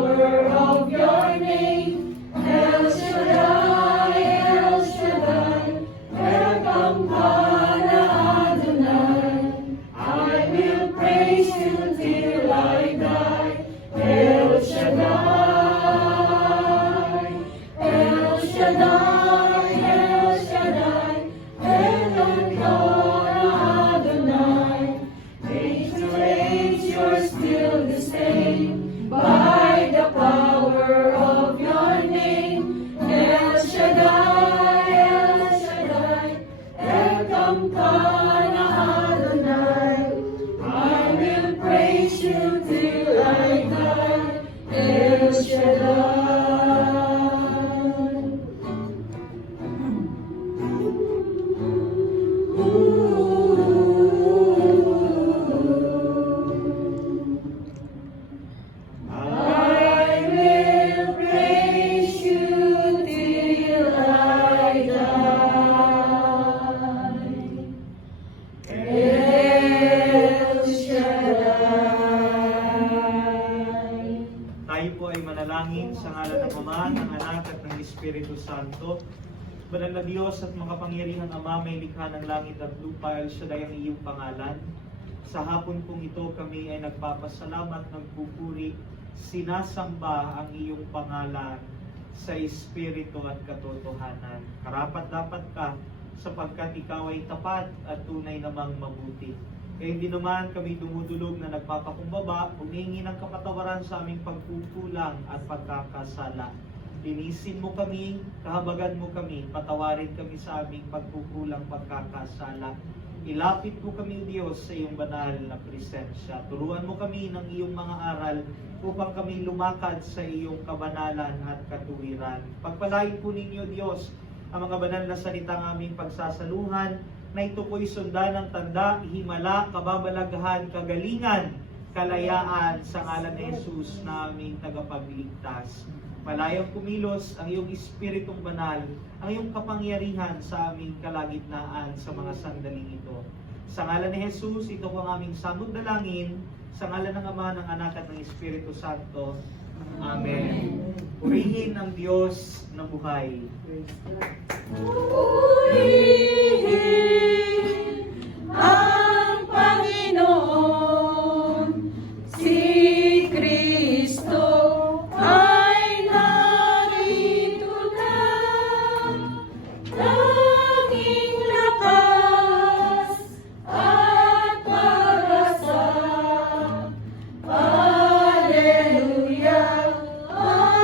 power of your name. El Shaddai, El Shaddai, Elkamkana Adonai. I will praise you till I die. El Shaddai, El Shaddai, El Shaddai, Elkamkana Adonai. Age to age, you're still the same. By the power of your name, El Shaddai, El Shaddai, Elkamkana Adonai. I will praise you till I die, El Shaddai. I will praise you till I die. El Shaddai. Tayo po ay manalangin sa ngalan ng Ama, ng Anak at ng Espiritu Santo. Banal na Diyos at makapangyarihang Ama, may likha ng langit at lupa, El Shaddai ang iyong pangalan. Sa hapon pong ito kami ay nagpapasalamat, nagpupuri, sinasamba ang iyong pangalan sa Espiritu at katotohanan. Karapat-dapat ka sapagkat ikaw ay tapat at tunay namang mabuti. Kaya hindi naman kami dumudulog na nagpapakumbaba, humingi ng kapatawaran sa aming pagkukulang at pagkakasala. Linisin mo kami, kahabagan mo kami, patawarin kami sa aming pagkukulang, pagkakasala. Ilapit mo kami, Diyos, sa iyong banal na presensya. Turuan mo kami ng iyong mga aral upang kami lumakad sa iyong kabanalan at katuwiran. Pagpalain po ninyo, Diyos, ang mga banal na salitang aming pagsasaluhan, na ito po'y sundan ng tanda, himala, kababalaghan, kagalingan, kalayaan sa ngalan ni Jesus na aming tagapagligtas. Palayang kumilos ang iyong Espiritong Banal, ang iyong kapangyarihan sa aming kalagitnaan sa mga sandaling ito. Sa ngalan ni Jesus, ito po ang aming samod dalangin, sa ngalan ng Ama, ng Anak at ng Espiritu Santo. Amen. Purihin ang Diyos na buhay. Purihin ang Panginoon, si Kristo ay narito na, tanging lakas at pag-asa. Alleluia, Alleluia.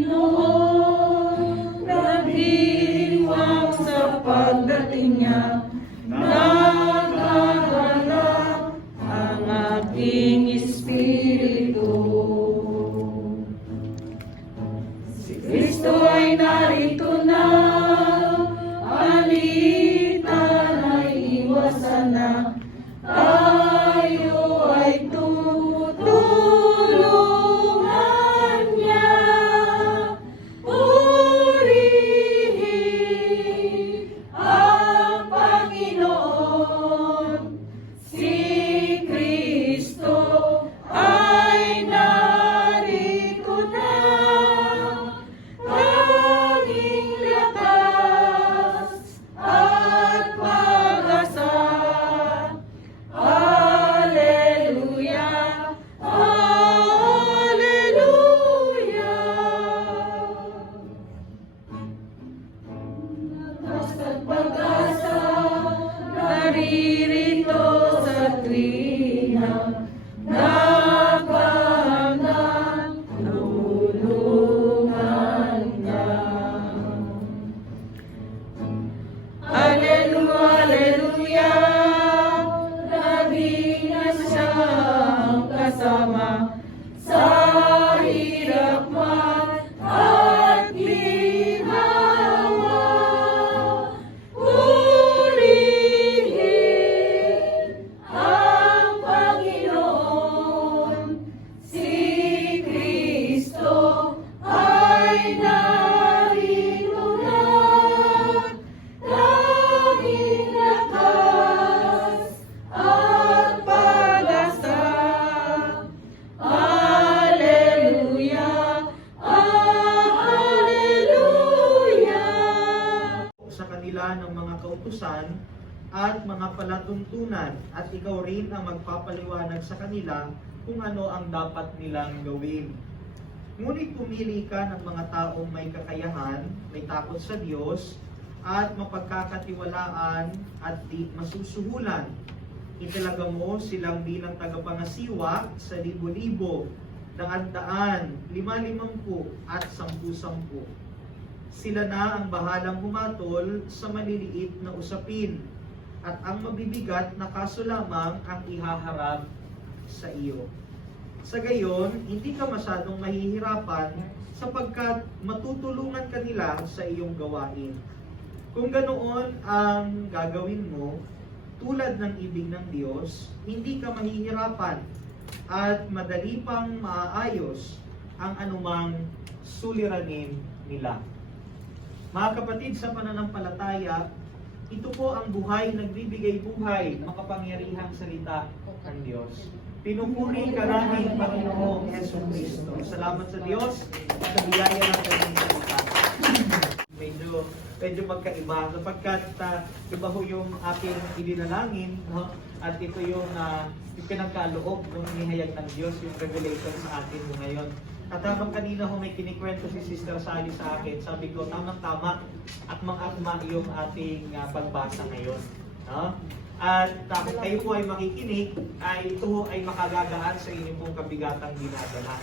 Panginoon, nagdiwang sa pagdating niya, nagagalak ang ating espiritu. Si Kristo ay narito na, alitan ay iwasan na, tayo ay tutulungan niya. Purihin ang Panginoon, si Kristo ay narito na, tanging lakas at pag-asa. Alleluia, Alleluia. Lakas at pag-asa, naririto sa tuwina, napahanggang tulungan niya. Alleluia, Alleluia, lagi na siyang kasama sa hirap man at ginhawa. Purihin sila ng mga kautusan at mga palatuntunan, at ikaw rin ang magpapaliwanag sa kanila kung ano ang dapat nilang gawin. Ngunit pumili ka ng mga taong may kakayahan, may takot sa Diyos, at mapagkakatiwalaan at di masusuhulan. Italaga mo silang bilang tagapangasiwa sa libo-libo, daan-daan, 50-50 at 10-10. Sila na ang bahalang humatol sa maliliit na usapin, at ang mabibigat na kaso lamang ang ihaharap sa iyo. Sa gayon, hindi ka masyadong mahihirapan sapagkat matutulungan ka nila sa iyong gawain. Kung ganoon ang gagawin mo, tulad ng ibig ng Diyos, hindi ka mahihirapan at madali pang maaayos ang anumang suliranin nila. Mga kapatid, sa pananampalataya, ito po ang buhay, nagbibigay buhay, makapangyarihang salita ng Diyos. Pinupuri ka namin, Panginoong Jesucristo. Salamat sa Diyos sa biyaya ng kanyang salita. Medyo magkaiba sapagkat iba ho yung aking idinalangin, no? At ito yung pinagkaloob ng inihayag ng Diyos, yung revelation sa atin mo ngayon. At habang kanina ho may kinikwento si Sister Sally sa akin, sabi ko tamang-tama at mang-akma yung ating pagbasa ngayon. No? At kung kayo po ay makikinig, ay ito ho ay makagagaan sa inyong pong kabigatang dinadala.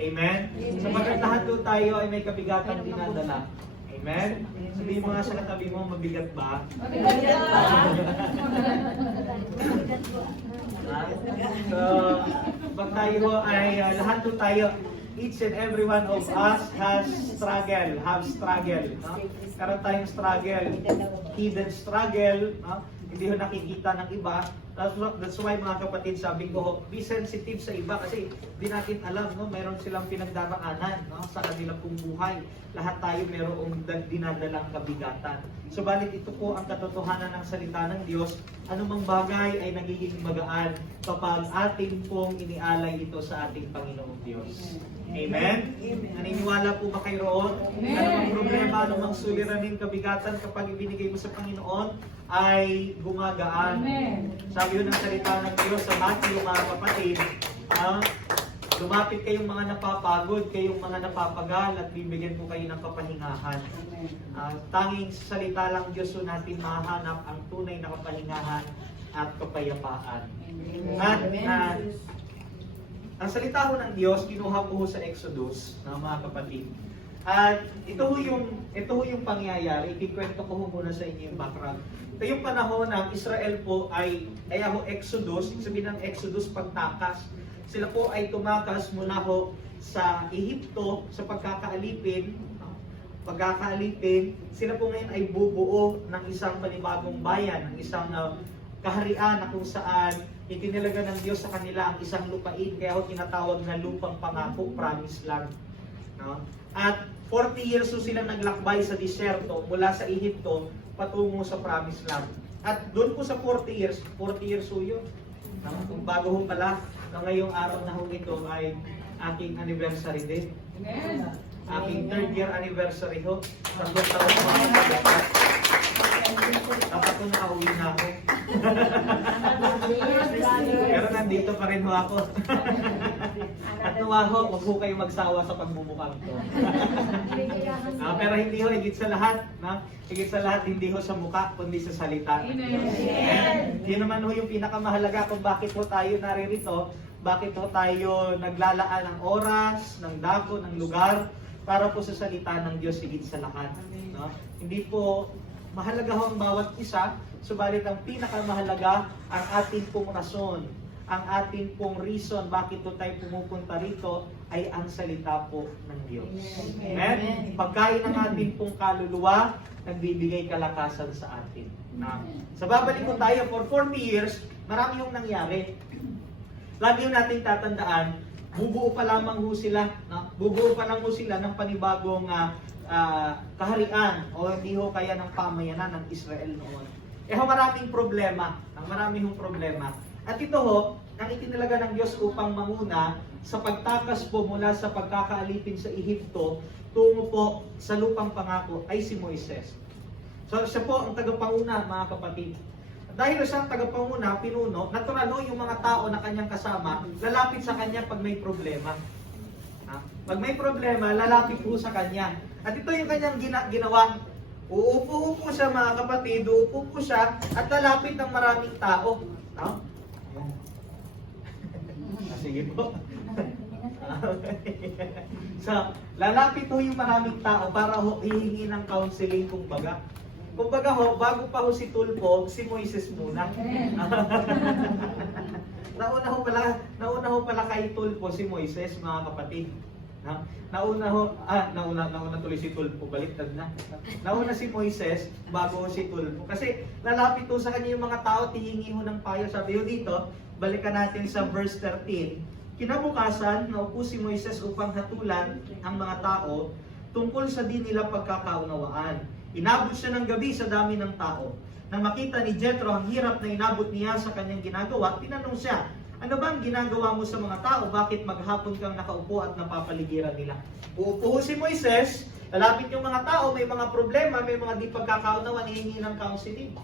Amen? Sapagkat lahat po tayo ay may kabigatang dinadala. Amen? Sabihin mo nga sa katabi mo, mabigat ba? Mabigat ba? So, pag tayo ay lahat po tayo, each and every one of us have struggle. No? Karoon tayong struggle, hidden struggle, no? Hindi ho nakikita ng iba. That's why mga kapatid, sabi ko, be sensitive sa iba kasi di natin alam, no? Mayroon silang pinagdaraanan, no? Sa kanilang pong buhay. Lahat tayo mayroong dinadalang kabigatan. Subalit ito po ang katotohanan ng salita ng Diyos. Anumang bagay ay nagiging magaan kapag atin pong inialay ito sa ating Panginoong Diyos. Amen? Naniniwala po ba kayo roon? Anumang problema, anumang suliranin, kabigatan kapag ibinigay mo sa Panginoon ay gumagaan. Sabi yun ng salita ng Diyos sa Matthew, mga kapatid, lumapit kayong mga napapagod, kayong mga napapagal, at bibigyan po kayo ng kapahingahan. Tanging sa salita lang Diyos so natin mahanap ang tunay na kapahingahan at kapayapaan. At ang salita ho ng Diyos, kinuha po sa Exodus, mga kapatid. At ito ho yung pangyayari. Ikikwento ko ho muna sa inyo yung background. Ito yung panahon ng Israel po ay Exodus. Ibig sabihin ng Exodus, pagtakas. Sila po ay tumakas mula ho sa Ehipto sa pagkakaalipin. Sila po ngayon ay bubuo ng isang panibagong bayan, ng isang kaharian na kung saan itinilaga ng Diyos sa kanila ang isang lupain, kaya ho tinatawag na lupang pangako, promised land. No? At 40 years so silang naglakbay sa disyerto mula sa Ehipto patungo sa promised land. At doon po sa 40 years so yun. No? Kung bago ho pala, na ngayong araw na ho ito ay aking anniversary din. Amen. Aking 3rd year anniversary ho. 3 taon po ako pagdapat. Dapat ko nakauwi na ako. Pero nandito pa rin ho ako. At tuwa ho, huwag ho kayo magsawa sa pagmumukang to. Pero hindi ho, higit sa lahat, hindi ho sa mukha, kundi sa salita. Amen. Yun naman ho yung pinakamahalaga kung bakit ho tayo naririto, bakit ho tayo naglalaan ng oras, ng dako, ng lugar, para po sa salita ng Diyos higit sa lahat. No? Hindi po mahalaga ho ang bawat isa, subalit ang pinakamahalaga ang ating pong rason, ang ating pong reason bakit po tayo pumupunta rito ay ang salita po ng Diyos. Amen? Pagkain ng ating pong kaluluwa, nagbibigay kalakasan sa atin. Sa babalik ko tayo for 40 years, marami yung nangyari. Lagi yung nating tatandaan, bubuo pa lamang ho sila, bubuo pa lang ho sila ng panibagong kaharian o hindi ho kaya ng pamayanan ng Israel noon. Maraming problema, At ito ho, ang itinalaga ng Diyos upang manguna sa pagtakas po mula sa pagkakaalipin sa Ehipto tungo po sa lupang pangako ay si Moises. So siya po ang tagapanguna, mga kapatid. Dahil siya ang tagapanguna, pinuno, natural ho yung mga tao na kanyang kasama, lalapit sa kanya pag may problema. Ha? Pag may problema, lalapit po sa kanya. At ito yung kanyang ginawa. Uupo po siya, mga kapatid, uupo po siya at lalapit ng maraming tao. No? Sige po. So, lalapit ho yung maraming tao para ho hihingi ng counseling, kumbaga. Kumbaga ho, bago pa ho si Tulfo, si Moises muna. nauna ho pala kay Tulfo si Moises, mga kapatid. Ha? Nauna tuloy si Tulfo, baliktad na. Nauna si Moises bago si Tulfo. Kasi lalapit ho sa kanya yung mga tao, tihingi ho ng payo. Sabi ho dito, balikan natin sa verse 13. Kinabukasan, naupo si Moises upang hatulan ang mga tao tungkol sa di nila pagkakaunawaan. Inabot siya ng gabi sa dami ng tao. Nang makita ni Jethro ang hirap na inabot niya sa kanyang ginagawa, tinanong siya, ano ba ang ginagawa mo sa mga tao? Bakit maghapon kang nakaupo at napapaligiran nila? Uupo si Moises, lalapit yung mga tao, may mga problema, may mga di pagkakaunawaan, hihingi ng counseling.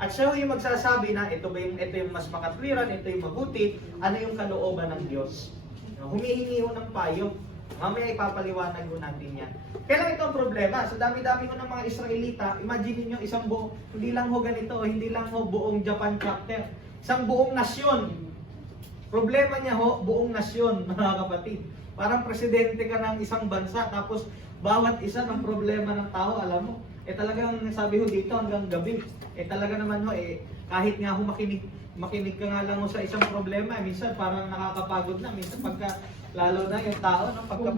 At siya yung magsasabi na ito yung mas makatwiran, ito yung mabuti, ano yung kalooban ng Diyos. Humihingi ho ng payo. Mamaya ipapaliwanag ho natin yan. Kaya lang ito ang problema. Sa dami-dami ho ng mga Israelita, imagine niyo isang buong, hindi lang ho ganito, hindi lang ho buong Japan chapter. Isang buong nasyon. Problema niya ho, buong nasyon, mga kapatid. Parang presidente ka ng isang bansa, tapos bawat isa ng problema ng tao, alam mo, talagang sabi ho dito hanggang gabi. Talaga naman ho, kahit nga ho makinig ka nga lang ho sa isang problema, minsan parang nakakapagod na. Minsan lalo na yung tao, no? Pag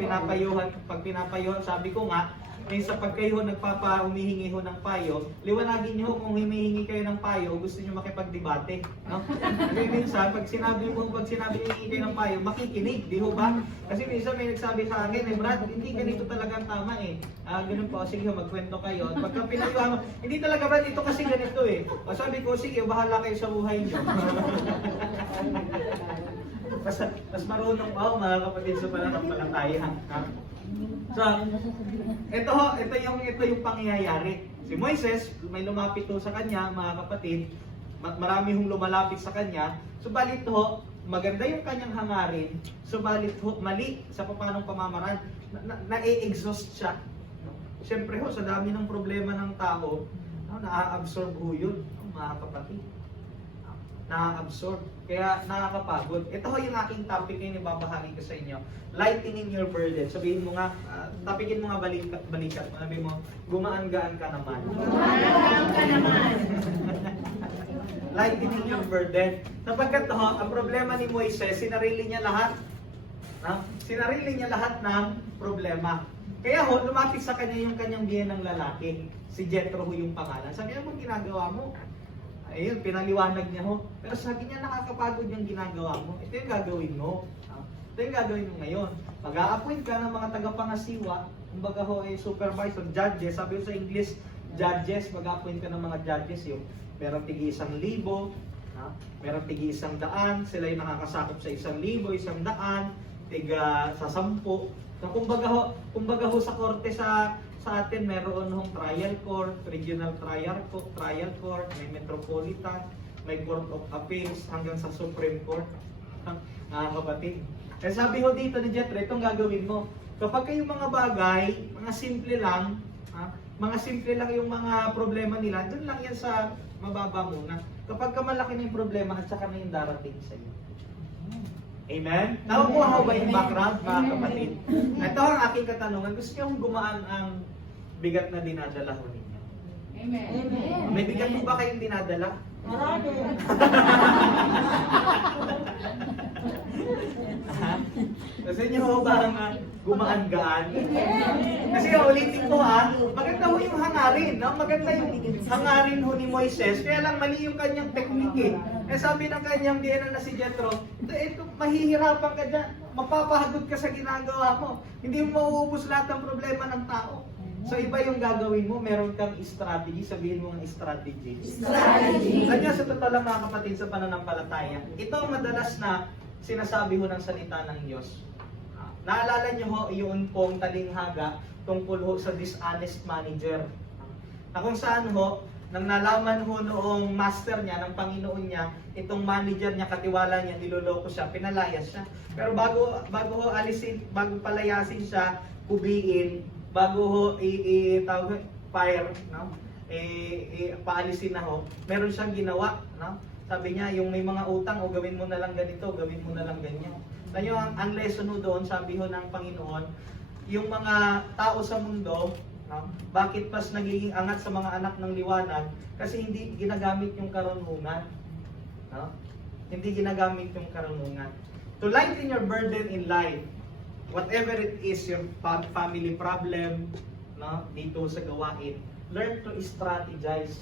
pinapayuhan, sabi ko nga, minsan pag kayo humihingi ho ng payo, liwanagin niyo kung humihingi kayo ng payo, gusto niyo makipagdebate. No? Kasi minsan, pag sinabi humihingi kayo ng payo, makikinig, di ho ba? Kasi minsan may nagsabi sa akin, Brad, hindi ganito talaga ang tama eh. Ganun po, sige magkwento kayo. At pagka pinayuhan mo, hindi talaga Brad, ito kasi ganito eh. O sabi ko, sige, bahala kayo sa buhay niyo. Mas marunong pa mga kapatid sa pananampalataya. So, ito yung pangyayari. Si Moises, may lumapit ho sa kanya, mga kapatid, marami hong lumalapit sa kanya. Subalit ho, maganda yung kanyang hangarin, subalit ho, mali sa papanong pamamaraan, na-exhaust siya. Siyempre ho, sa dami ng problema ng tao, na-absorb ho yun, mga kapatid. Na-absorb. Kaya nakakapagod. Ito ho yung aking topic na ibabahagi ko sa inyo. Lightening your burden. Sabihin mo nga, topikin mo nga balikat. Sabi mo, gumaan-gaan ka naman. Gumaan-gaan ka naman. Lightening your burden. Sapagkat ho, ang problema ni Moises, sinarili niya lahat. Sinarili niya lahat ng problema. Kaya ho, lumapit sa kanya yung kanyang biyenang lalaki. Si Jethro ho yung pangalan. Sabi niya, ginagawa mo? Ayun, pinaliwanag niya ho. Pero sabi niya, nakakapagod yung ginagawa mo. Ito yung gagawin mo. Ito yung gagawin mo ngayon. Mag-a-appoint ka ng mga tagapangasiwa, kumbaga ho, supervisor, judges. Sabi ko sa English, judges, mag-a-appoint ka ng mga judges yung meron tigi 1,000, meron tigi 100, sila yung nakakasakop sa 1,000, 100, tiga sa 10. So, kumbaga ho sa korte sa atin, meron hong trial court, regional trial court, may metropolitan, may court of appeals, hanggang sa Supreme Court. Kapatid. Kaya sabi ho dito ni Jethro, itong gagawin mo. Kapag kayong mga bagay, mga simple lang yung mga problema nila, dun lang yan sa mababa muna. Kapag malaki na yung problema, at saka na yung darating sa iyo. Amen? Nakukuha ko ba yung background, mga kapatid? Ito ang aking katanungan. Gusto nyo gumaan ang bigat na dinadala ho ninyo? Amen. May bigat mo ba kayong dinadala? Marami. Gusto nyo ho ba ang gumaan-gaan? Kasi ulitin ko maganda ho yung hangarin. Maganda yung hangarin ho ni Moises. Kaya lang mali yung kanyang teknike. Sabi ng kanyang biyena na si Jethro, ito mahihirapan ka dyan. Mapapahagod ka sa ginagawa mo. Hindi mo mauubos lahat ng problema ng tao. So iba yung gagawin mo, meron kang strategy, sabihin mo ang strategy. Kanya sa totoo lang mga kapatid sa pananampalataya, ito ang madalas na sinasabi ho ng salita ng Diyos. Naalala niyo ho yung pong talinghaga tungkol ho sa dishonest manager. Na kung saan ho, nang nalaman ho noong master niya, ng Panginoon niya, itong manager niya, katiwala niya, niloloko siya, pinalayas siya. Pero bago ho alisin, bago palayasin siya, kubiin, bago ho tawag fire, no? Paalisin na ho, meron siyang ginawa, no? Sabi niya, yung may mga utang, o gawin mo na lang ganito, gawin mo na lang ganyan. Tayo, ang lesson ho doon, sabi ho ng Panginoon, yung mga tao sa mundo, no? Bakit mas nagiging angat sa mga anak ng liwanag? Kasi hindi ginagamit yung karunungan. No? Hindi ginagamit yung karunungan. To lighten your burden in life, whatever it is, your family problem, no? Dito sa gawain, learn to strategize.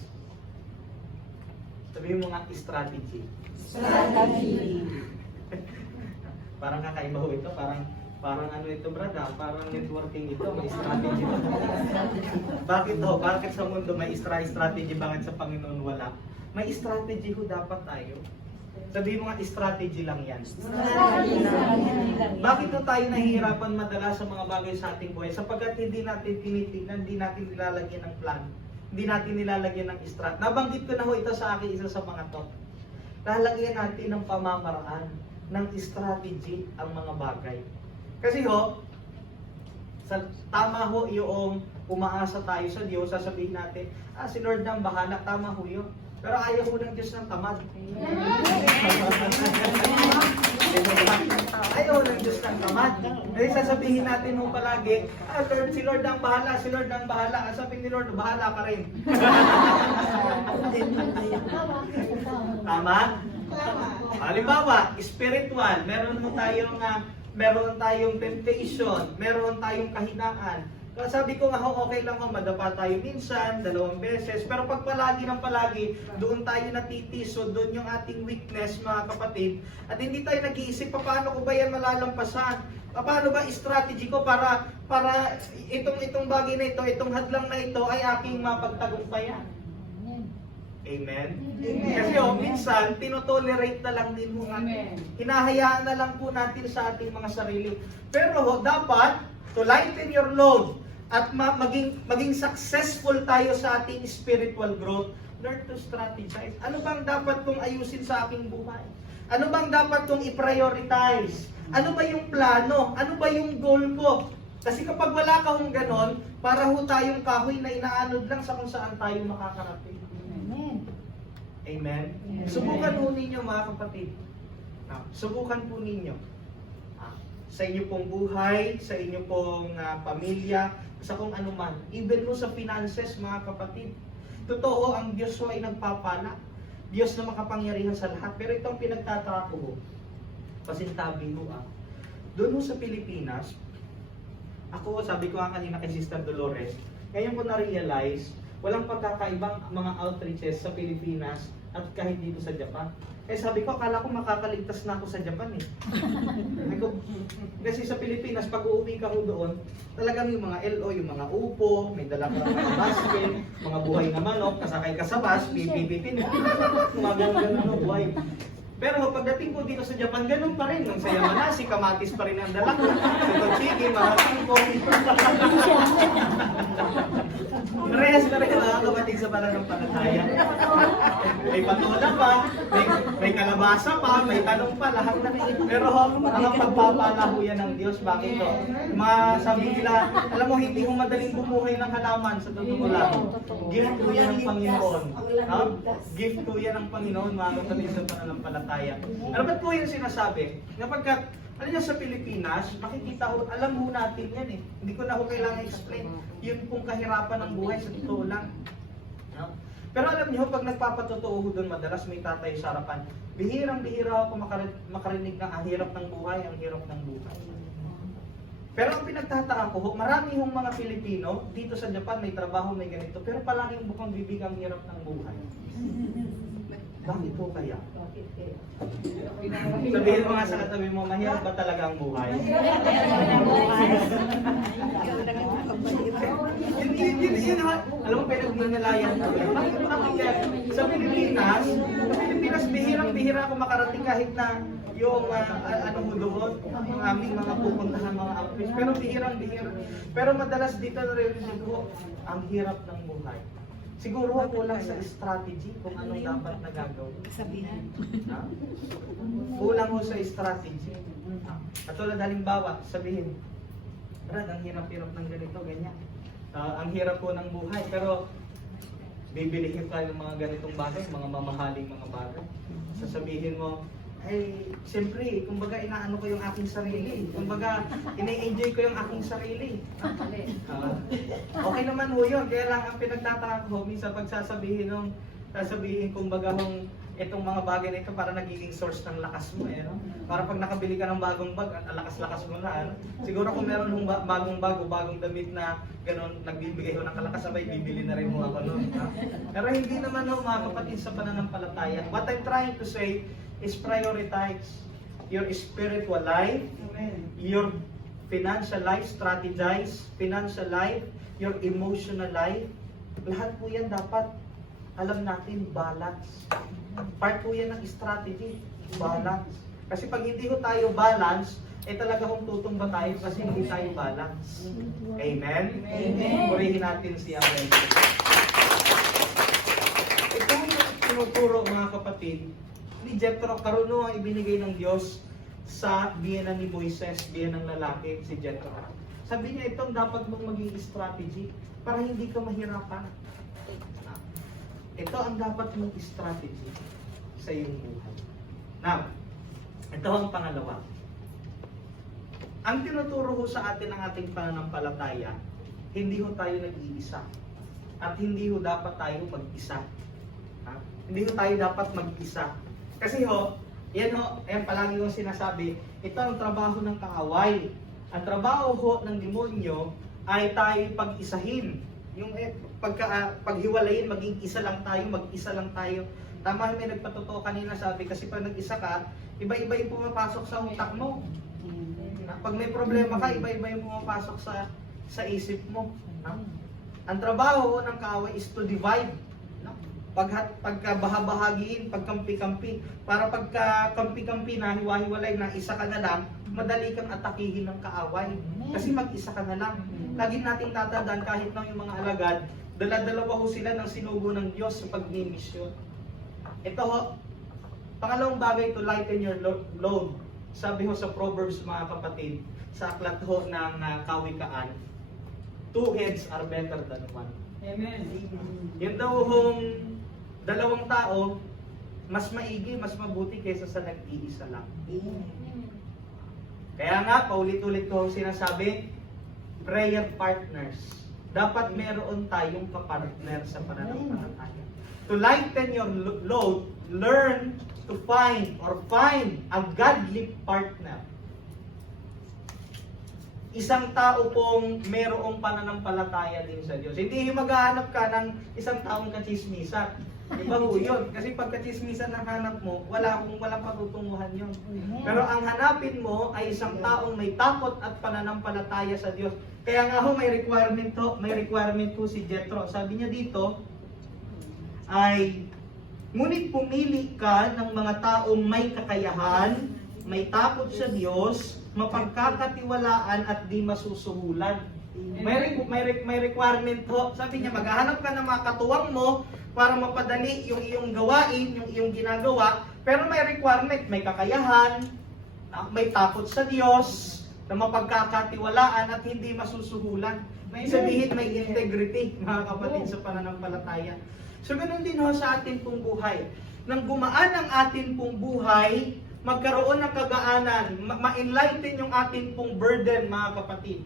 Sabihin mo nga, strategy. Strategy. Parang kakaiba ho ito, parang ano ito, brada, parang networking ito, may strategy. Bakit ho? Bakit sa mundo may strategy, bakit sa Panginoon wala? May strategy ho dapat tayo. Sabihin mo nga, strategy lang yan. Bakit ho tayo nahihirapan madalas sa mga bagay sa ating buhay? Sapagkat hindi natin tinitingnan, hindi natin nilalagyan ng plan, hindi natin nilalagyan ng strategy. Nabanggit ko na ho ito sa akin, isa sa mga to. Lalagyan natin ng pamamaraan, ng strategy ang mga bagay. Kasi ho, tama ho yung umaasa tayo sa Diyos, sasabihin natin, si Lord nang bahala, tama ho yun. Pero ayaw ho ng Diyos ng tamad. Ayaw ho ng Diyos ng tamad. Kasi sasabihin natin ho palagi, Lord, si Lord nang bahala, si Lord nang bahala. Ang sabi ni Lord, bahala ka rin. Tama? Halimbawa, spiritual, meron tayong temptation, meron tayong kahinaan. Sabi ko nga, okay lang ho, madapa tayo minsan, 2 beses, pero pag palagi ng palagi, doon tayo natitiso, doon yung ating weakness, mga kapatid, at hindi tayo nag-iisip, paano ko ba yan malalampasan? Paano ba strategy ko para itong bagay na ito, itong hadlang na ito ay aking mapagtagumpayan? Amen? Amen. Kasi minsan, tinotolerate na lang din mo natin. Hinahayaan na lang po natin sa ating mga sarili. Pero dapat, to lighten your load, at maging successful tayo sa ating spiritual growth, learn to strategize. Ano bang dapat kong ayusin sa aking buhay? Ano bang dapat kong i-prioritize? Ano ba yung plano? Ano ba yung goal ko? Kasi kapag wala ka hong ganon, para ho tayong kahoy na inaanod lang sa kung saan tayo makakarating. Amen? Subukan po ninyo, mga kapatid. Subukan po ninyo. Sa inyo pong buhay, sa inyo pong pamilya, sa kung ano man. Even mo sa finances, mga kapatid. Totoo, ang Diyos ho ay nagpapala. Diyos na makapangyarihan sa lahat. Pero itong pinagtataka ko, pasintabi ho doon ho sa Pilipinas, ako, sabi ko nga kanina kay Sister Dolores, ngayon ko na-realize, walang pagkakaibang mga outreaches sa Pilipinas at kahit dito sa Japan. Sabi ko, akala ko makakaligtas na ako sa Japan eh. Kasi sa Pilipinas, pag uuwi ka ho doon, talagang yung mga LO, yung mga upo, may dala ka mga basket, mga buhay na manok, kasakay ka sa bus, pipipitin, mga ganun buhay. Pero pagdating ko dito sa Japan, ganun pa rin. Nung sa Yamanashi, kamatis pa rin ang dala ko. Sa Tochigi, mga tingkong. Parehas na rin mga kapatid sa pananampalataya. May patola pa, may kalabasa pa, may talong pa, lahat na rin. Pero ang pagpapala ho yan ng Diyos. Bakit to? Sabi nila, alam mo, hindi mo madaling bumuhay ng halaman sa totoo lang. Gift ko yan ng Panginoon. Gift ko yan ng Panginoon, mga kapatid sa pananampalataya. Ano ba't ko yung sinasabi? Kapag alam niyo sa Pilipinas, makikita ho, alam ho natin yan eh. Hindi ko na ho kailangan explain. Yun pong kahirapan ng buhay sa totoo lang. No? Pero alam niyo, pag nagpapatotoo ho doon, madalas may tatay sa harapan. Bihirang-bihira ako makarinig na ang hirap ng buhay, ang hirap ng buhay. Pero ang pinagtataka ko, marami hong mga Pilipino, dito sa Japan may trabaho, may ganito, pero palaging bukang bibig ang hirap ng buhay. Bakit po kaya? Sabihin mo nga sa katabi mo, mahirap ba talaga ang buhay? Alam mo, pinagmanalayan ko. Sa Pilipinas, bihirang-bihira ako makarating kahit na yung doon, ang aming mga pupuntahan, mga outreach. Pero bihirang-bihira. Pero madalas dito narinig ko, ang hirap ng buhay. Siguro kulang sa strategy kung anong dapat na gagawin. Sabihan. Ha? Kulang ho sa strategy. Katulad halimbawa, sabihin, Brad, ang hirap-hirap ng ganito, ganyan. Ang hirap po ng buhay, pero bibilihin ka ng mga ganitong bagay, mga mamahaling mga bagay. Sasabihin mo, ay, siyempre, kumbaga inaano ko yung aking sarili. Kumbaga, ina-enjoy ko yung aking sarili. Okay naman ho yun. Kaya lang ang pinagtataka ko, minsan pag sasabihin kumbaga itong mga bagay na ito para nagiging source ng lakas mo. No? Para pag nakabili ka ng bagong bag, ang lakas-lakas mo na. Ano? Siguro kung meron hong bagong damit na gano'n, nagbibigay ho ng kalakas, sabay bibili na rin mo ako noon. Pero hindi naman ho, mga kapatid, sa pananampalataya. What I'm trying to say is prioritize your spiritual life, your financial life, strategize financial life, your emotional life. Lahat po yan dapat alam natin balance. Part po yan ng strategy, balance. Kasi pag hindi ho tayo balance, talaga hong tutumba tayo kasi hindi tayo balance. Amen? Amen. Purihin natin si Abel. Itong tinuturo mga kapatid, ni Jethro, karunungan ibinigay ng Diyos sa biyenan ni Moises, biyenan ng lalaki, si Jethro. Sabi niya, itong dapat mong maging strategy para hindi ka mahirapan. Ito ang dapat mong strategy sa iyong buhay. Now, ito ang pangalawa. Ang tinuturo ho sa atin ng ating pananampalataya, hindi ho tayo nag-iisa. At hindi ho dapat tayo mag-isa. Hindi ho tayo dapat mag-isa. Kasi yan palagi yung sinasabi, ito ang trabaho ng kaaway. Ang trabaho ho ng demonyo ay tayo pag-isahin. Yung paghiwalayin, maging isa lang tayo, mag-isa lang tayo. Tama, may nagpatotoo kanina, sabi, kasi pag nag-isa ka, iba-iba yung pumapasok sa utak mo. Pag may problema ka, iba-iba yung pumapasok sa isip mo. Ang trabaho ng kaaway is to divide. Pagkabahabahagiin, pagkampi-kampi, para pagkakampi-kampi na hiwa-hiwalay na isa ka na lang, madali kang atakihin ng kaaway. Kasi mag-isa ka na lang. Lagi nating tatandaan, kahit lang yung mga alagad, dala-dalawa ho sila ng sinugo ng Diyos sa pagmimisyon. Ito ho, pangalawang bagay to lighten your load. Sabi ho sa Proverbs, mga kapatid, sa aklat ho ng Kawikaan, 2 heads are better than one. Amen. Yun daw hong dalawang tao, mas maigi, mas mabuti kaysa sa nag-iisa lang. Kaya nga, paulit-ulit ko sinasabi, prayer partners. Dapat meron tayong kapartner sa pananampalataya. To lighten your load, learn to find a godly partner. Isang tao pong merong pananampalataya din sa Diyos. Hindi maghahanap ka ng isang taong kachismisan. Iba ho yun. Kasi pag kachismisan ang hanap mo, walang patutunguhan yun. Pero ang hanapin mo ay isang taong may takot at pananampalataya sa Diyos. Kaya nga ho, may requirement po si Jethro. Sabi niya dito, ngunit pumili ka ng mga taong may kakayahan, may takot sa Diyos, mapagkakatiwalaan at di masusuhulan. May requirement ho. Sabi niya, maghahanap ka ng mga katuwang mo para mapadali yung iyong gawain, yung iyong ginagawa. Pero may requirement, may kakayahan, may takot sa Diyos, na mapagkakatiwalaan at hindi masusuhulan. May sabihin, may integrity, mga kapatid, sa pananampalataya. So, ganun din ho sa atin pong buhay. Nang gumaan ang atin pong buhay, magkaroon ng kagaanan, ma-enlighten yung atin pong burden, mga kapatid.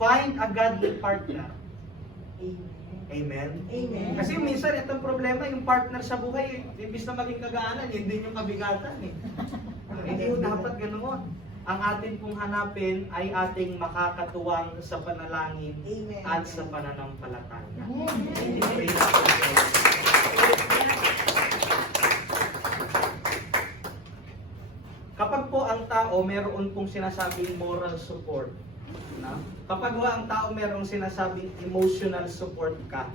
Find a godly partner. Amen? Amen. Kasi minsan itong problema, yung partner sa buhay, imbis na maging kagaanan, yun din yung kabigatan. Hindi yung dapat ganoon. Ang atin pong hanapin ay ating makakatuwang sa panalangin. Amen. At sa pananampalataya. Amen. Praise God. Kapag po ang tao meron pong sinasabing moral support, kapag ang tao merong sinasabing emotional support ka,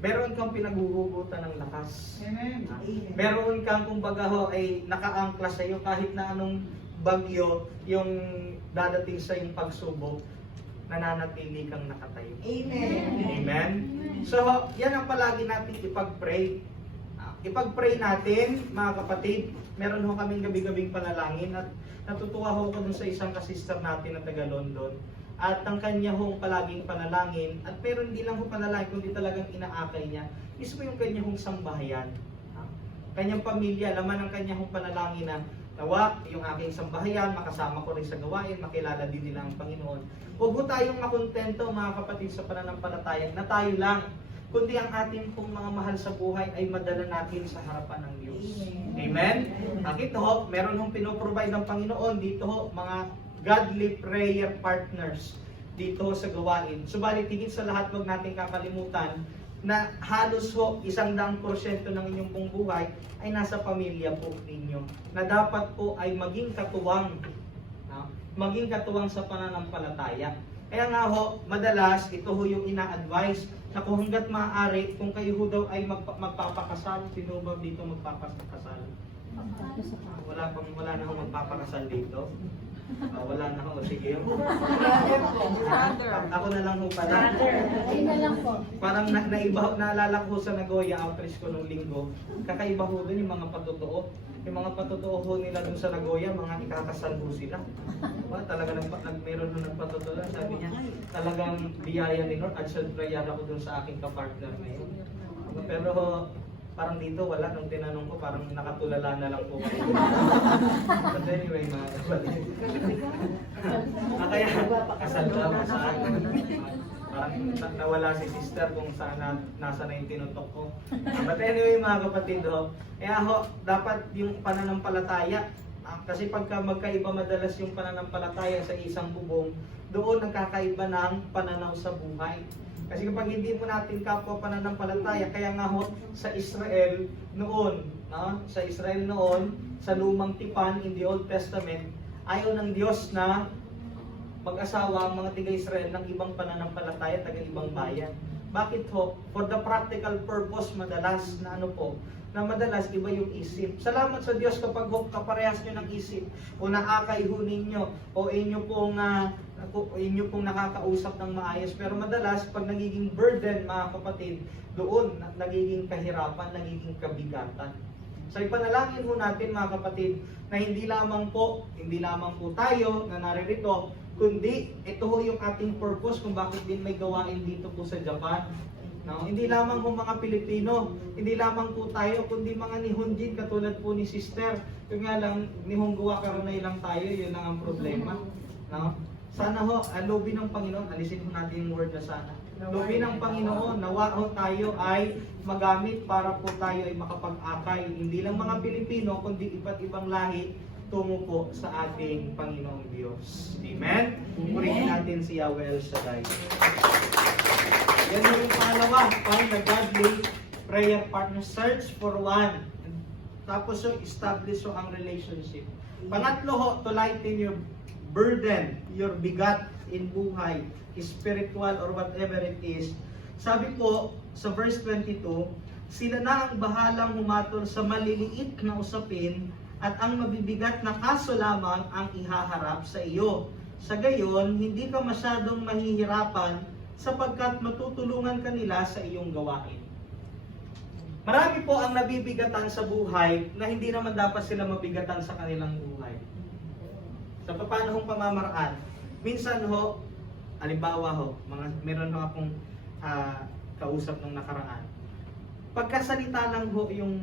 meron kang pinaguhugutan ng lakas. Amen. Meron kang kumbaga ay nakaangkla sa iyo kahit na anong bagyo yung dadating sa iyong pagsubok, nananatili kang nakatayo. Amen. Amen. So, yan ang palagi natin ipag-pray. Ipag-pray natin, mga kapatid. Meron ho kaming gabi-gabing panalangin at natutuwa ho ko dun sa isang kasister natin na taga London. At ang kanya hong palaging panalangin, at pero hindi lang ho panalangin, kundi talagang inaakay niya, mismo yung kanya hong sambahayan. Kanyang pamilya, laman ng kanya hong panalangin na nawa, yung aking sambahayan, makasama ko rin sa gawain, makilala din nila ang Panginoon. Huwag ho tayong makontento, mga kapatid, sa pananampalataya na tayo lang, kundi ang ating pong mga mahal sa buhay ay madala natin sa harapan ng Diyos. Amen? Nakita ho, meron hong pinoprovide ng Panginoon dito ho, mga godly prayer partners dito ho sa gawain. Subalit higit sa lahat, huwag natin kakalimutan na halos ho 100% ng inyong buong buhay ay nasa pamilya po ninyo. Na dapat po ay maging katuwang sa pananampalataya. Kaya nga ho, madalas ito ho yung ina-advise na kung hanggat maaari, kung kayo ho daw ay magpapakasal, sino ba dito magpapakasal? Wala na ho magpapakasal dito. Wala na ho, sige. Ako na lang ho pala. Parang naalala ko sa Nagoya, outreach ko nung linggo. Kakaiba ho dun yung mga patotoo. Yung mga patotoo ho nila dun sa Nagoya, mga ikakasal ho sila. Talaga meron ho nagpatotoo lang. Sabi niya, talagang biyaya ni Lord. At syempre, yan ako dun sa aking kapartner ngayon. Pero ho, parang dito wala, nung tinanong ko parang nakatulala na lang po kayo. But anyway, mga kapatid. Kaya kasal ko lang sa akin. Parang nawala si sister kung saan nasa na yung tinutok ko. But anyway, mga kapatid ho, kaya ho, dapat yung pananampalataya, kasi pagka magkaiba madalas yung pananampalataya sa isang bubong, doon nagkakaiba ng pananaw sa buhay. Kasi kapag hindi mo natin kapwa pananampalataya, kaya nga ho, sa Israel noon, sa lumang tipan in the Old Testament, ayaw ng Diyos na mag-asawa ang mga tiga-Israel ng ibang pananampalataya, taga-ibang bayan. Bakit ho? For the practical purpose, madalas madalas iba yung isip. Salamat sa Diyos kapag kaparehas nyo ng isip, o naakay ho ninyo, o inyo pong nakakausap ng maayos. Pero madalas, pag nagiging burden, mga kapatid, doon nagiging kahirapan, nagiging kabigatan. So ipanalangin mo natin, mga kapatid, na hindi lamang po tayo na naririto, kundi ito ho yung ating purpose kung bakit din may gawain dito po sa Japan. No? Hindi lamang po mga Pilipino, hindi lamang po tayo, kundi mga Nihonjin katulad po ni Sister. Yung nga lang, Nihongawa karonay lang tayo, yun lang ang problema. No? Sana ho, lobby ng Panginoon, alisin ho natin yung word na sana. Lobby ng Panginoon, nawa ho tayo ay magamit para po tayo ay makapag-akay. Hindi lang mga Pilipino, kundi iba't ibang lahi tungo po sa ating Panginoong Diyos. Amen? Purihin natin si Yahweh El Shaddai. Yan yung pangalawa, find a godly prayer partner. Search for one. Tapos establish ang relationship. Pangatlo ho, to lighten your burden, your bigat in buhay, spiritual or whatever it is. Sabi po sa verse 22, sila na ang bahalang humatol sa maliliit na usapin at ang mabibigat na kaso lamang ang ihaharap sa iyo. Sa gayon, hindi ka masyadong mahihirapan sapagkat matutulungan ka nila sa iyong gawain. Marami po ang nabibigatan sa buhay na hindi naman dapat sila mabigatan sa kanilang buhay. Sa paano hong pamamaraan? Minsan ho, halimbawa ho, meron ho akong kausap ng nakaraan. Pagkasalita lang ho yung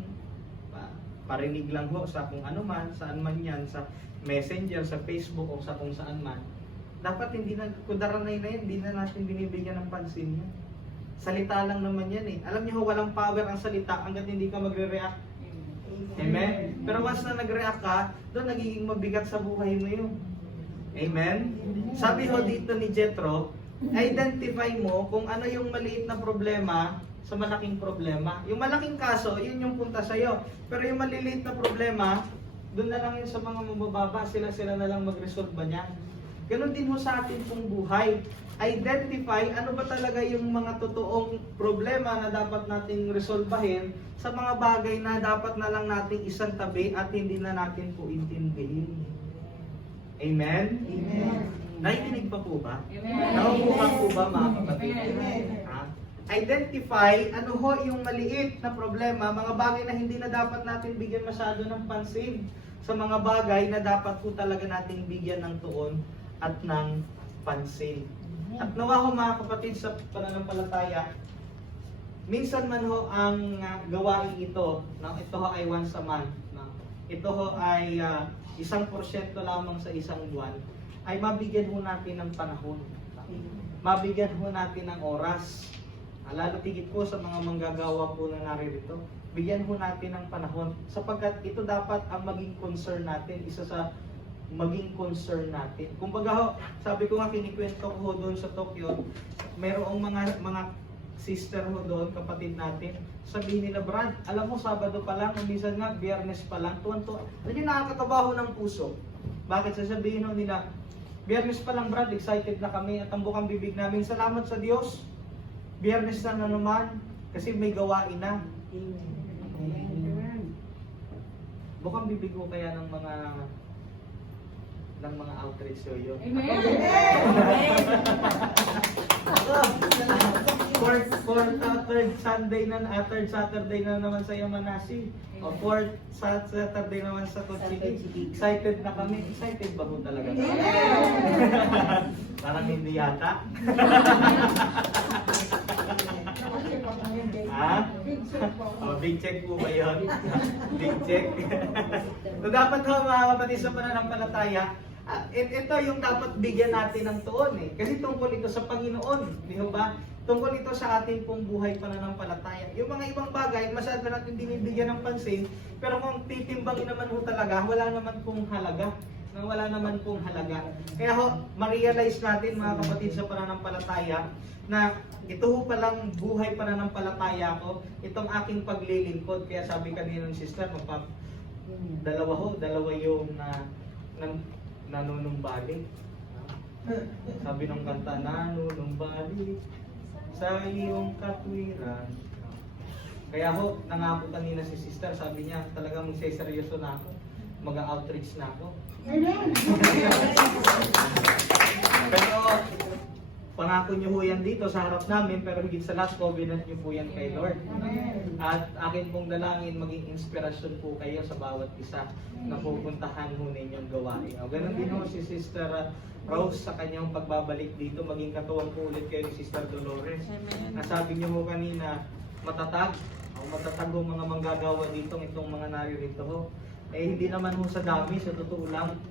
parinig lang ho sa kung ano man, saan man yan, sa messenger, sa Facebook o sa kung saan man. Dapat hindi na, kudaranay na yan, hindi na natin binibigyan ng pansin yan. Salita lang naman yan eh. Alam niyo ho, walang power ang salita hanggat hindi ka magre-react. Amen? Pero once na nag-react ka, doon nagiging mabigat sa buhay mo yun. Amen? Sabi ho dito ni Jethro, identify mo kung ano yung maliit na problema sa malaking problema. Yung malaking kaso, yun yung punta sa'yo. Pero yung maliliit na problema, doon na lang yun sa mga mabababa, sila na lang mag-resolve ba niyan. Ganon din ho sa ating pong buhay. Identify ano ba talaga yung mga totoong problema na dapat nating resolbahin sa mga bagay na dapat na lang nating isang tabi at hindi na natin po intindihin. Amen? Amen. Nakikinig pa po ba? Nakukuha po ba, mga kapatid? Amen. identify ano ho yung maliit na problema, mga bagay na hindi na dapat natin bigyan masyado ng pansin, sa mga bagay na dapat po talaga natin bigyan ng tuon at ng pansin. At nawa ho mga kapatid sa pananampalataya, minsan man ho ang gawain ito, no? Ito ho ay once a month, no? Ito ho ay 1% lamang sa isang buwan, ay mabigyan ho natin ng panahon. Mabigyan ho natin ng oras. Lalo tigit po sa mga manggagawa po na naririto. Bigyan ho natin ng panahon. Sapagkat ito dapat ang maging concern natin. Isa sa maging concern natin. Kumbaga ho, sabi ko nga kinikwento ko ho doon sa Tokyo, mayroong mga sister ho doon, kapatid natin. Sabihin nila, Brad, alam mo, Sabado pa lang, minsan nga, Biyernes pa lang, tuwan-tuwa. Ano yung nakakatabaho ng puso? Bakit sasabihin ho nila, Biyernes pa lang, Brad, excited na kami at ang bukang bibig namin, salamat sa Diyos. Biyernes na naman, kasi may gawain na. Bukang bibig ko kaya ng mga outreach so yun. Third Saturday na naman sa Yamanasi. O fourth Saturday naman sa Tochigi. Excited na kami. Excited ba ho talaga? Parang hindi yata. Ha? Oh, big check po ba yun? Big check. So dapat ho mga kapatid sa pananampalataya, ito yung dapat bigyan natin ng tuon eh. Kasi tungkol ito sa Panginoon, di ba? Tungkol ito sa ating pong buhay pananampalataya. Yung mga ibang bagay, masyado natin dinibigyan ng pansin, pero kung titimbangin naman ho talaga, wala naman pong halaga. Wala naman pong halaga. Kaya ho, ma-realize natin mga kapatid sa pananampalataya, na ito ho palang buhay pananampalataya ko, itong aking paglilingkod. Kaya sabi kanina ng sister, dalawa yung nanunumbalik. Sabi ng kanta, nanunumbalik sa iyong katwiran. Kaya ho, nangako kanina si sister, sabi niya, talagang magseseryoso na ako, mag-outreach na ako. Pero pangako niyo ho yan dito sa harap namin, pero higit sa lahat, covenant niyo po yan kay Lord. At akin pong dalangin, maging inspirasyon po kayo sa bawat isa na pupuntahan ho ninyong gawain. O, ganun din ho si Sister Rose sa kanyang pagbabalik dito, maging katuwang po ulit kayo ni Sister Dolores. Nasabi niyo ho kanina, matatag ho mga manggagawa dito, itong mga naririto ho. Eh hindi naman ho sa dami, sa totoo lang.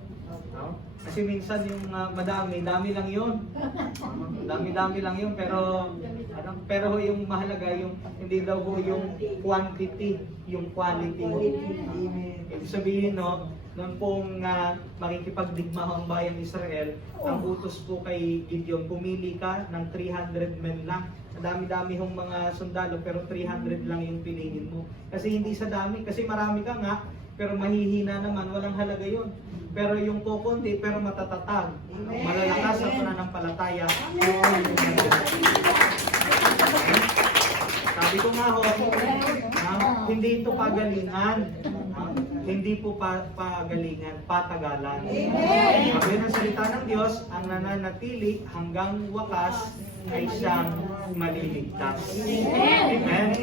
No? Kasi minsan yung dami lang yun. Dami lang yun, pero ho yung mahalaga, yung hindi daw ho yung quantity, yung quality. Ibig sabihin no, noon pong makikipagdigma ho ang bayan ng Israel, ang utos po kay Gideon, pumili ka ng 300 men lang. Dami-dami hong mga sundalo, pero 300 lang yung piliin mo. Kasi hindi sa dami, kasi marami ka nga, pero mahihina naman, walang halaga yun. Pero yung kukunti, pero matatatag. Malalakas sa pananampalataya. Sabi ko nga ho, hindi ito pagalingan. Hindi po pagalingan, patagalan. Sabi ng salita ng Diyos, ang nananatili hanggang wakas ay siyang maliligtas. Amen.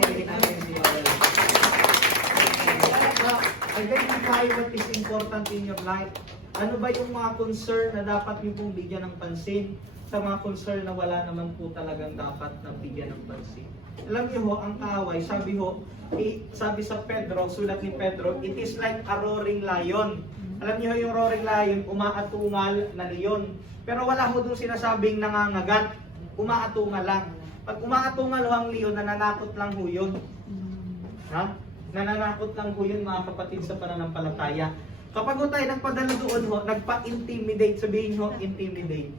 Identify what is important in your life. Ano ba yung mga concern na dapat niyo pong bigyan ng pansin sa mga concern na wala naman po talagang dapat na bigyan ng pansin. Alam niyo ho, ang kaaway, sabi sa Pedro, sulat ni Pedro, it is like a roaring lion. Alam niyo ho, yung roaring lion, umaatungal na leon. Pero wala ho doon sinasabing nangangagat, umaatungal lang. Pag umaatungal ho ang leon, nananakot lang ho yun. Ha? Nananakot lang ho yun mga kapatid sa pananampalataya. Kapag tayo nagpadala doon ho, nagpa-intimidate, sabihin ho, intimidate.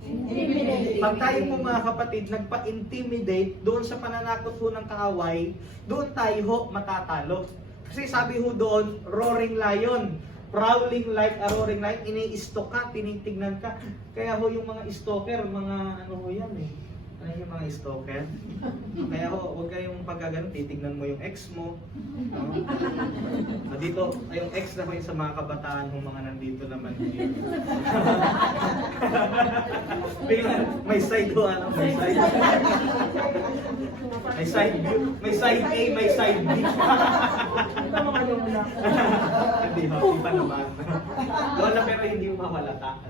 Pag tayo po mga kapatid, nagpa-intimidate doon sa pananakot ho ng kaaway, doon tayo ho matatalo. Kasi sabi ho doon, roaring lion, prowling like a roaring lion, ini-stalk ka, tinitignan ka. Kaya ho yung mga stalker, mga ano ho yan eh. Ano yung mga stalker? Kaya ho, huwag kayong pagkaganon, titignan mo yung ex mo. Dito, yung ex na ko sa mga kabataan ng mga nandito naman dito. May side ho, may side. May side A, may side B. Ito mga lola. Hindi pa naman. Lola pero hindi mo mawalata.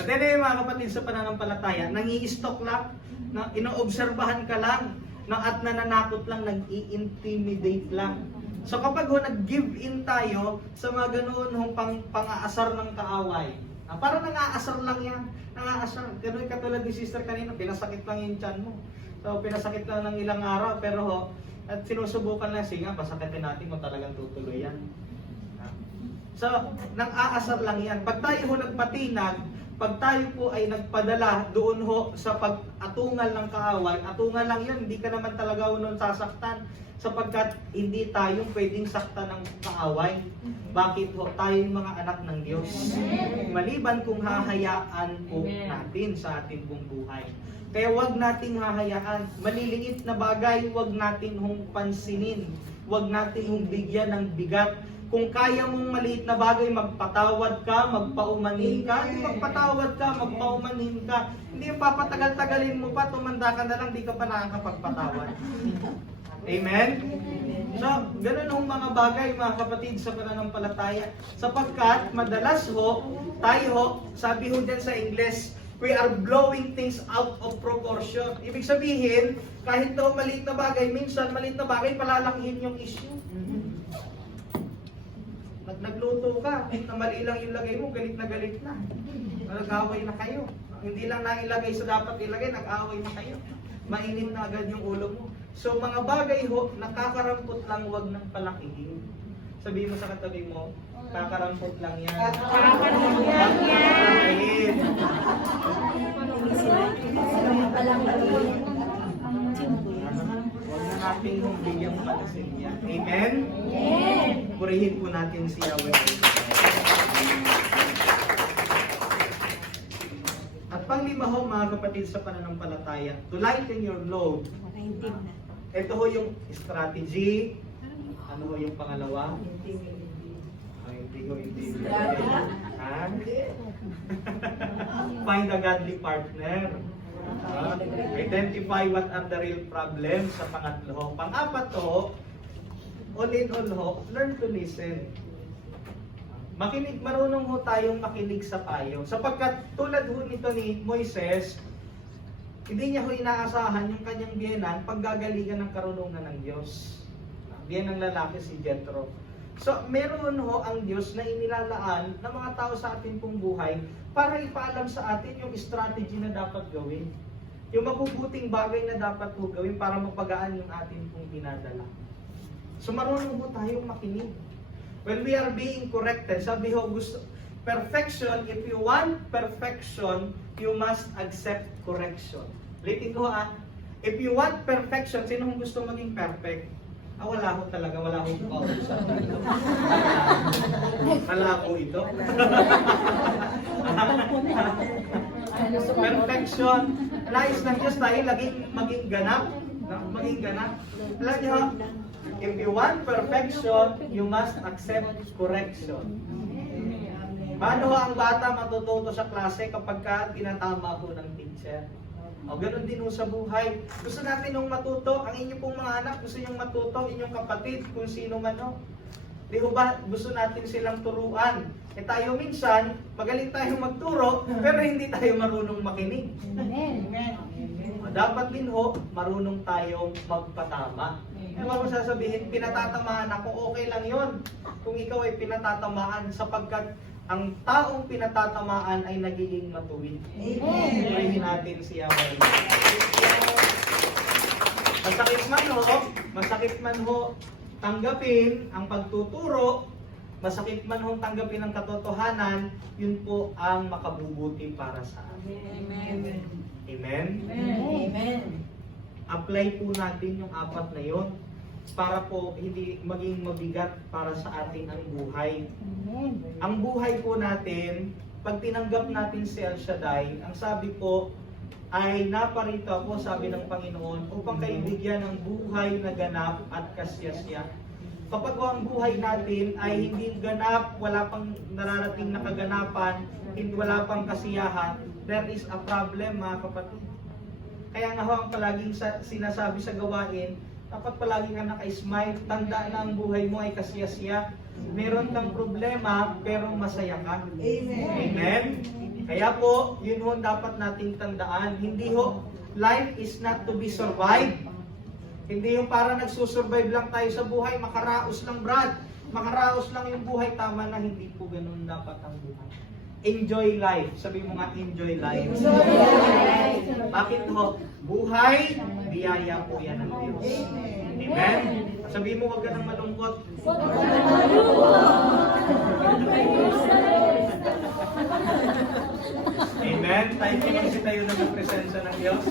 At then mga kapatid sa pananampalataya, nangi-stock lang, na inoobserbahan ka lang, at nananakot lang, nag-i-intimidate lang. So kapag nag-give in tayo sa mga ganoon pang-aasar ng kaaway, parang nang-aasar lang yan. Nang-aasar. Ganun katulad ni sister kanina, pinasakit lang yung tiyan mo. So pinasakit lang ng ilang araw, pero at sinusubukan lang, sige nga, pasakitin natin kung talagang tutuloy yan. So, nang-aasar lang yan. Pag tayo nagpatinag, pag tayo po ay nagpadala doon sa pag-atungal ng kaaway, atungal lang yun, hindi ka naman talaga noon sasaktan sapagkat hindi tayo pwedeng saktan ng kaaway. Bakit ho? Tayo yung mga anak ng Diyos. Maliban kung hahayaan po natin sa ating buong buhay. Kaya wag nating hahayaan. Maliliit na bagay, wag natin hong pansinin. Wag natin hong bigyan ng bigat. Kung kaya mong maliit na bagay, magpatawad ka, magpaumanin ka. Hindi magpatawad ka, magpaumanin ka. Hindi yung papatagal-tagalin mo pa, tumanda ka na lang, di ka pa nakakapagpatawad. Amen? So, ganun hong mga bagay, mga kapatid, sa pananampalataya. Sapagkat, madalas tayo sabi ho dyan sa English, we are blowing things out of proportion. Ibig sabihin, kahit daw maliit na bagay, minsan maliit na bagay, palalakihin yung issue. Nagluto ka, na mali lang yung lagay mo, galit na galit na. Nag-away na kayo. Hindi lang nailagay sa dapat ilagay, nag-away na kayo. Mainit na agad yung ulo mo. So mga bagay nakakarampot lang, wag nang palakihin. Sabihin mo sa katabi mo, kakarampot lang yan. Kakarampot lang yan. Huwag na natin yung bigyang palasin yan. Amen? Amen. Purihin po natin si Yahweh. At panglima ho, mga kapatid sa pananampalataya, to lighten your load. Ito ho yung strategy. Ano ho yung pangalawa? Hindi. Find a godly partner. Identify what are the real problems sa pangatlo ho. Pang-apat ho, all in all ho, learn to listen. Marunong ho tayong makinig sa payo. Sapagkat tulad ho nito ni Moises, hindi niya ho inaasahan yung kanyang biyenan paggagaligan ng karunungan ng Diyos. Biyen ng lalaki si Jethro. So, meron ho ang Diyos na inilalaan ng mga tao sa ating pong buhay para ipaalam sa atin yung strategy na dapat gawin. Yung mabubuting bagay na dapat po gawin para mapagaan yung ating pong pinadala. So, marunong ho tayong makinig. When we are being corrected, sabi ho, perfection, if you want perfection, you must accept correction. Ulitin ko if you want perfection, sino kung gusto maging perfect? Wala ho talaga, wala ho kausap dito. Wala ho ito. Perfection. Nais ng Diyos tayo maging ganap. Maging ganap. Alam niyo, if you want perfection, you must accept correction. Paano ang bata matututo sa klase kapag tinatama ko ng teacher? Ganon din sa buhay. Gusto natin nung matuto, ang inyong pong mga anak, gusto nyong matuto, inyong kapatid, kung sino man o. Di ba, gusto natin silang turuan. Tayo minsan, magaling tayong magturo, pero hindi tayo marunong makinig. Amen. Dapat din marunong tayong magpatama. Ano mo sasabihin, pinatatamaan ako, okay lang yon. Kung ikaw ay pinatatamaan sapagkat ang taong pinatatamaan ay nagiging matuwid. Amen. Purihin natin si Yahweh. Masakit man ho, tanggapin ang pagtuturo, masakit man ho tanggapin ang katotohanan, yun po ang makabubuti para sa atin. Amen. Amen? Amen. Apply po natin yung apat na yun para po hindi maging mabigat para sa ating ang buhay. Amen. Ang buhay po natin, pag tinanggap natin si El Shaddai, ang sabi po ay naparito po, sabi ng Panginoon, upang kayo bigyan ng buhay na ganap at kasyasya. Kapag ang buhay natin ay hindi ganap, wala pang nararating na kaganapan, wala pang kasiyahan, there is a problem, mga kapatid. Kaya nga ho ang palaging sinasabi sa gawain, dapat palagi ka naka-smile. Tandaan na ang buhay mo ay kasiyasiya. Meron kang problema, pero masaya ka. Amen. Amen? Kaya po, yun ho ang dapat nating tandaan. Hindi ho, life is not to be survived. Hindi yung para nagsusurvive lang tayo sa buhay, makaraos lang Brad. Makaraos lang yung buhay, tama na, hindi po ganun dapat ang buhay. Enjoy life. Sabi mo nga, enjoy life. Bakit ho? Buhay, biyaya po yan ng Diyos. Amen? Sabi mo, huwag ka nang malungkot. Amen? Tayo pinag tayo ng presensya ng Diyos.